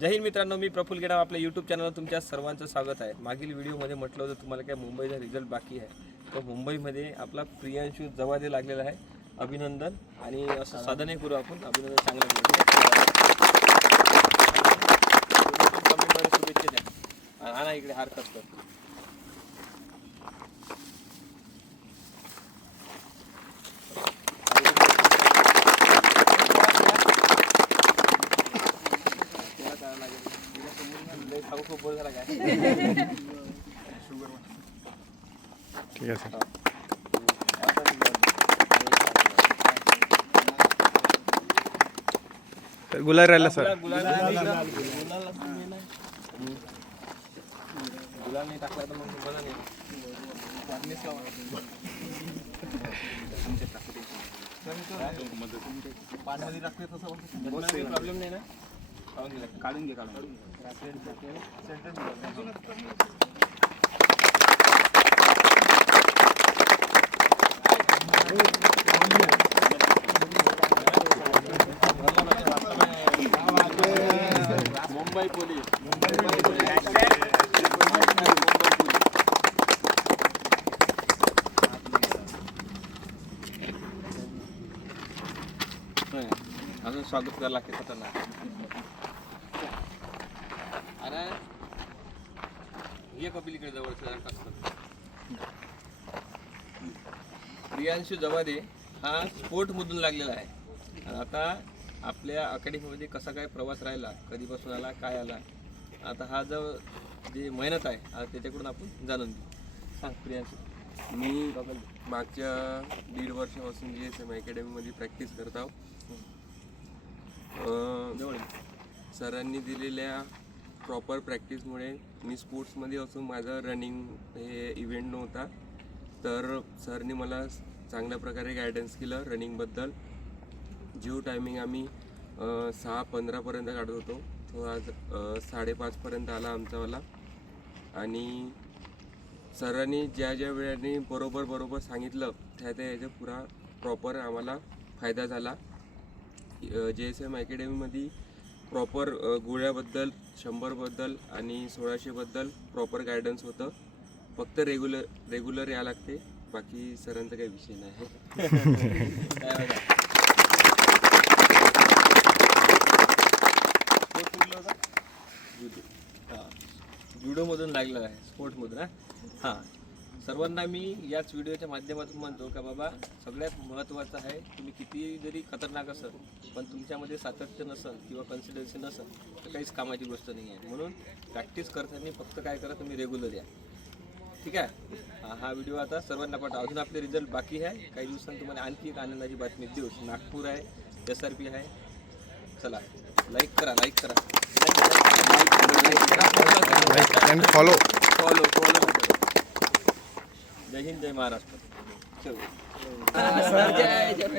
जय हिंद मित्रांनो, मी प्रफुल्ल गेडाम आपल्या यूट्यूब चॅनलवर तुमच्या सर्वांचं स्वागत आहे। मागील व्हिडिओमध्ये म्हटलं होतं तुम्हाला काय मुंबईचा रिझल्ट बाकी आहे, तर मुंबईमध्ये आपला प्रियांशू जवादे लागलेला आहे। अभिनंदन आणि असं साधने करू आपण, अभिनंदन चांगलं कमेंटमध्ये शुभेच्छा द्या। आणा इकडे हार करतो। खूप बोल झाला काय ठीक आहे सर। गुलाल राहिला सर। गुलाल नाही टाकला तर मग बघा नाही पाण्यामध्ये टाकले तसं प्रॉब्लेम नाही ना। काढून घे मुंबई पोलीस अजून स्वागत करायला लागते खतरनाक। अरे ये कपिलीकडे जवळचं प्रियांशू जवादे हा स्पोर्टमधून लागलेला आहे। आणि आता आपल्या अकॅडमीमध्ये कसा काय प्रवास राहिला, कधीपासून आला, काय आला, आता हा जो जे मेहनत आहे आता त्याच्याकडून आपण जाणून घेऊ। सांग प्रियांशू। मी मागच्या 1.5 वर्षापासून GSM अकॅडमीमध्ये प्रॅक्टिस करत आहो। सरांनी दिलेल्या प्रॉपर प्रॅक्टिसमुळे मी स्पोर्ट्समध्ये असून माझा रनिंग हे इव्हेंट नव्हता, तर सरनी मला चांगल्या प्रकारे गायडन्स केलं रनिंगबद्दल। जो टायमिंग आम्ही 6:15पर्यंत काढत होतो तो आज 5:30पर्यंत आला आमचावाला। आणि सरांनी ज्या वेळाने बरोबर सांगितलं त्या याचा पुरा प्रॉपर आम्हाला फायदा झाला। GSM अकॅडमीमध्ये प्रॉपर गोळ्याबद्दल, 100बद्दल आणि 1600बद्दल प्रॉपर गायडन्स होतं। फक्त रेग्युलर यावं लागते, बाकी सरांचा काही विषय नाही। जुडोमधून लागलेला आहे, स्पोर्ट्समधून। हां, सर्वांना मी याच व्हिडिओच्या माध्यमातून म्हणतो का बाबा सगळ्यात महत्त्वाचं आहे, तुम्ही किती जरी खतरनाक असाल पण तुमच्यामध्ये सातत्य नसेल किंवा कन्सिस्टन्सी नसेल तर काहीच कामाची गोष्ट नाही आहे। म्हणून प्रॅक्टिस करताना फक्त काय करा, तुम्ही रेग्युलर या, ठीक आहे। हा व्हिडिओ आता सर्वांना पाठवा। अजून आपले रिझल्ट बाकी आहे, काही दिवसांनी तुम्हाला आणखी एक आनंदाची बातमी देऊ। नागपूर आहे, SRP आहे। चला लाईक करा and follow. Jai Hind, Jai Maharashtra. Jai